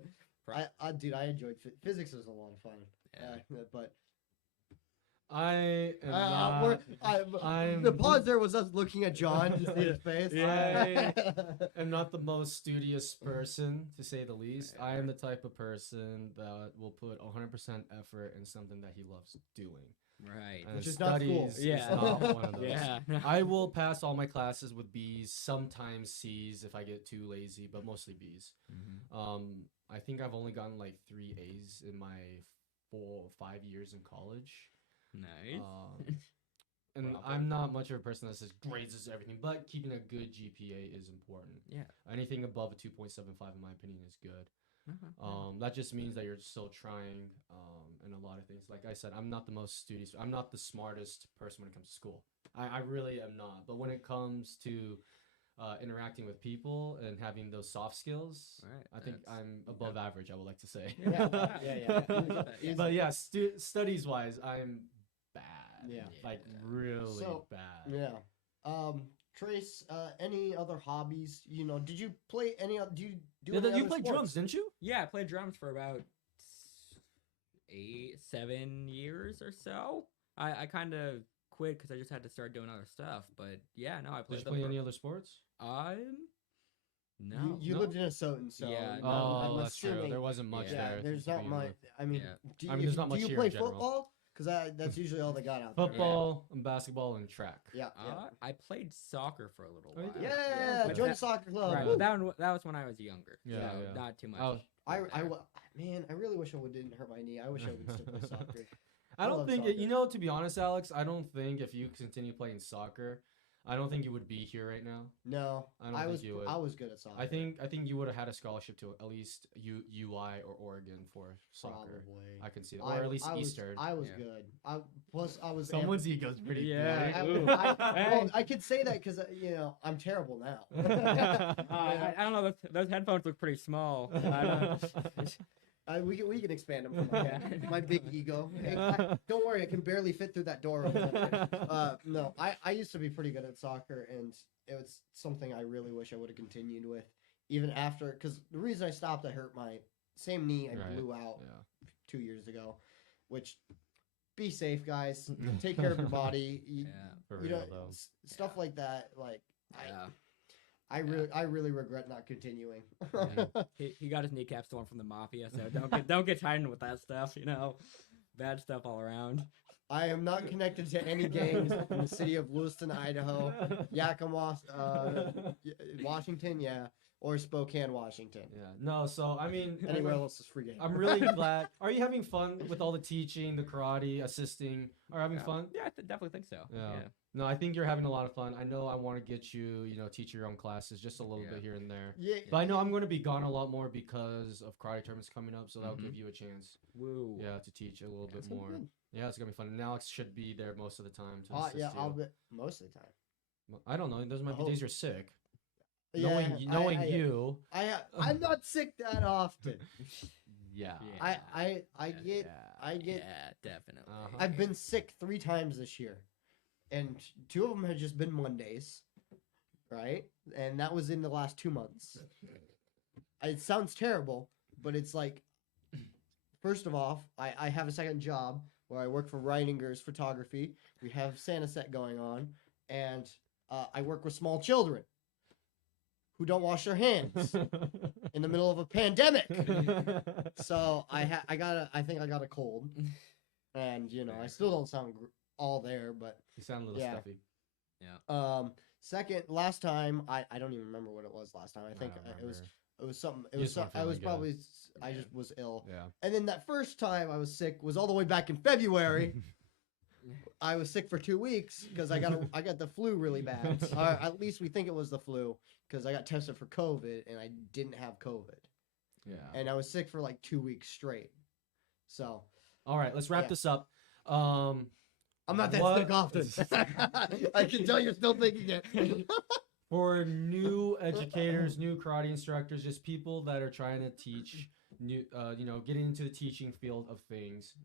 Dude, I enjoyed physics. Was a lot of fun. Yeah. But I am I'm- the pause there was us looking at John to see his face. I am not the most studious person, to say the least. I am the type of person that will put 100% effort in something that he loves doing. Right. And Which is not school. studies is Yeah. not one of those. Yeah. I will pass all my classes with B's, sometimes C's if I get too lazy, but mostly B's. I think I've only gotten like 3 A's in my 5 years in college. Nice. And Bravo. I'm not much of a person that says grades is everything, but keeping a good GPA is important. Yeah. Anything above a 2.75, in my opinion, is good. That just means that you're still trying in a lot of things. Like I said, I'm not the most studious. I'm not the smartest person when it comes to school. I really am not. But when it comes to interacting with people and having those soft skills, Right, I think that's- I'm above average, I would like to say. Yeah. But yeah, studies wise, I'm bad. Yeah. Like really So, bad. Yeah. Trace, any other hobbies? You know, did you play any? Do you do? Yeah, any you other played sports? drums, didn't you? Yeah, I played drums for about 7 years or so. I kind of quit because I just had to start doing other stuff. But yeah, no, I Did played. you them play for- any other sports? No. You no? lived in a Soton, so Yeah, I'm Oh, that's true. assuming- There wasn't much Yeah, there. there's to not begin much. with. I mean, Yeah. There's not much do you here play in general. football? Because that's usually all they got out there. Football, and basketball, and track. Yeah. I played soccer for a little Oh, you while. did? Yeah. but Join that- the soccer club. Right, but that was when I was younger. Yeah, so yeah. not too much. Oh, Man, I really wish I didn't hurt my knee. I wish I would still play soccer. I don't love think soccer. to be honest, Alex, I don't think if you continue playing soccer, I don't think you would be here right now. No, I don't I think was you would. I was good at soccer. I think you would have had a scholarship to at least UI or Oregon for soccer. Probably. I can see that, or at least Eastern. I was Yeah. good. I was. Someone's ego's pretty Yeah. big. I could say that because I'm terrible now. I don't know. Those headphones look pretty small. I don't- We can expand them from my big ego. Hey, don't worry, I can barely fit through that door. Over there. No, I used to be pretty good at soccer, and it was something I really wish I would have continued with, even after. Because the reason I stopped, I hurt my same knee. I Right. blew out Yeah. 2 years ago. Which, be safe, guys. Take care of your body. yeah. For You real know, though. stuff like that. Like Yeah. I really regret not continuing. Yeah. He got his kneecaps torn from the mafia, so don't get tied in with that stuff. You know, bad stuff all around. I am not connected to any gangs in the city of Lewiston, Idaho, Yakima, Washington, or Spokane, Washington. Yeah. No, so I mean, Anywhere else is free game. I'm really glad. Are you having fun with all the teaching, the karate, assisting? Are you having fun? Yeah, I definitely think so. Yeah. No, I think you're having a lot of fun. I know I want to get you, teach your own classes just a little Yeah. bit here and there. Yeah. But I know I'm going to be gone a lot more because of karate tournaments coming up, so that'll Mhm. give you a chance, Woo. yeah, to teach a little bit That's gonna be more. good. Yeah, it's gonna be fun. And Alex should be there most of the time to assist Yeah, you. I'll be most of the time. I don't know. Those might be hope- days you're sick. Yeah, Knowing you, I'm not sick that often. yeah. I get Yeah, definitely. Uh-huh. I've been sick 3 times this year, and 2 of them have just been Mondays, right? And that was in the last 2 months. It sounds terrible, but it's like, first of all, I have a second job where I work for Reininger's Photography. We have Santa set going on, and I work with small children who don't wash their hands in the middle of a pandemic. So I think I got a cold, and I still don't sound all there, but You sound a little Yeah. stuffy. second last time I don't even remember what it was last time. I think don't it was remember. something. It You was just weren't I was feeling probably good. I just was ill, Yeah. and then that first time I was sick was all the way back in February, I was sick for 2 weeks because I got the flu really bad. At least we think it was the flu because I got tested for COVID and I didn't have COVID. Yeah. And I was sick for like 2 weeks straight. So. All right, let's wrap Yeah. this up. I'm not that What- sick often. I can tell you're still thinking it. For new educators, new karate instructors, just people that are trying to teach new, getting into the teaching field of things.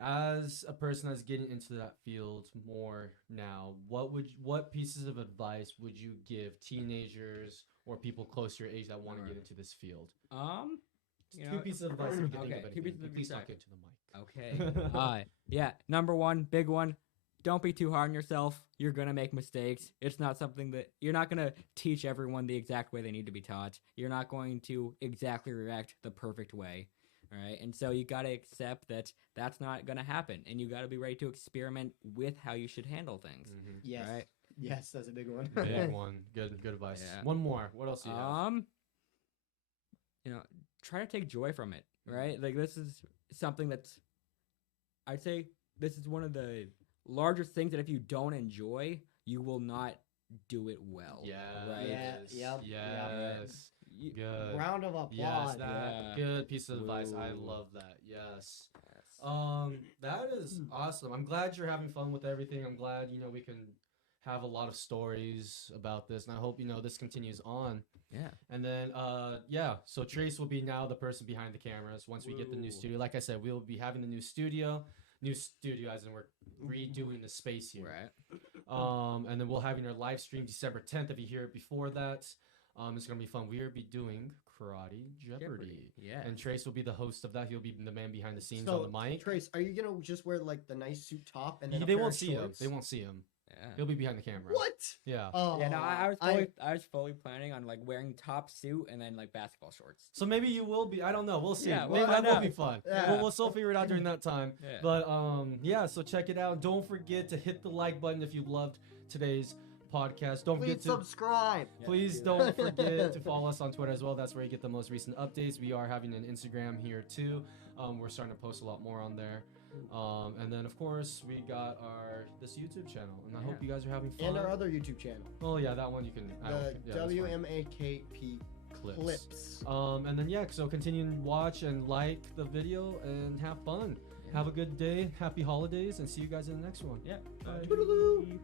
As a person that's getting into that field more now, what pieces of advice would you give teenagers or people close to your age that want to get into this field? You Two know, pieces of advice. If you can think okay, of two anything, pieces but of please advice. talk into the mic. Okay. Yeah. Number one, big one. Don't be too hard on yourself. You're gonna make mistakes. It's not something that you're not gonna teach everyone the exact way they need to be taught. You're not going to exactly react the perfect way. All right. And so you gotta accept that that's not gonna happen, and you gotta be ready to experiment with how you should handle things. Yes. Right. Yes, that's a big one. Big one. Good advice. Yeah. One more. What else do you have? Try to take joy from it, right? Like this is something that's, I'd say this is one of the largest things that if you don't enjoy, you will not do it well. Yes. Right. Yeah, yep, Yes. Good. Round of applause. Yes, that Yeah. good piece of advice. I Woo. love that. Yes. Yes. That is awesome. I'm glad you're having fun with everything. I'm glad we can have a lot of stories about this, and I hope this continues on. Yeah. And then so Trace will be now the person behind the cameras once we get the new Woo. studio. Like I said, we'll be having the new studio as in we're redoing the space here. Right. And then we'll have our live stream December 10th. If you hear it before that, it's gonna be fun. We'll be doing Karate Jeopardy. Yeah. And Trace will be the host of that. He'll be the man behind the scenes So, on the mic. Trace, are you gonna just wear like the nice suit top and then They won't see him. They won't see him. Yeah. He'll be behind the camera. What? Yeah. Oh, Yeah, no, I was fully planning on like wearing top suit and then like basketball shorts. So maybe you will be. I don't know. We'll see. Yeah, Maybe we'll that find will out. be fun. Yeah. We'll still figure it out during that time. Yeah. But so check it out. Don't forget to hit the like button if you loved today's podcast. Don't forget Please to subscribe. please don't forget to follow us on Twitter as well. That's where you get the most recent updates. We are having an Instagram here too. We're starting to post a lot more on there. And then of course we got this YouTube channel, and I hope you guys are having fun. And our other YouTube channel, Oh yeah, that one you can. the WMAKP clips. And then so continue to watch and like the video and have fun. Yeah. Have a good day. Happy holidays, and see you guys in the next one. Yeah. Toodaloo.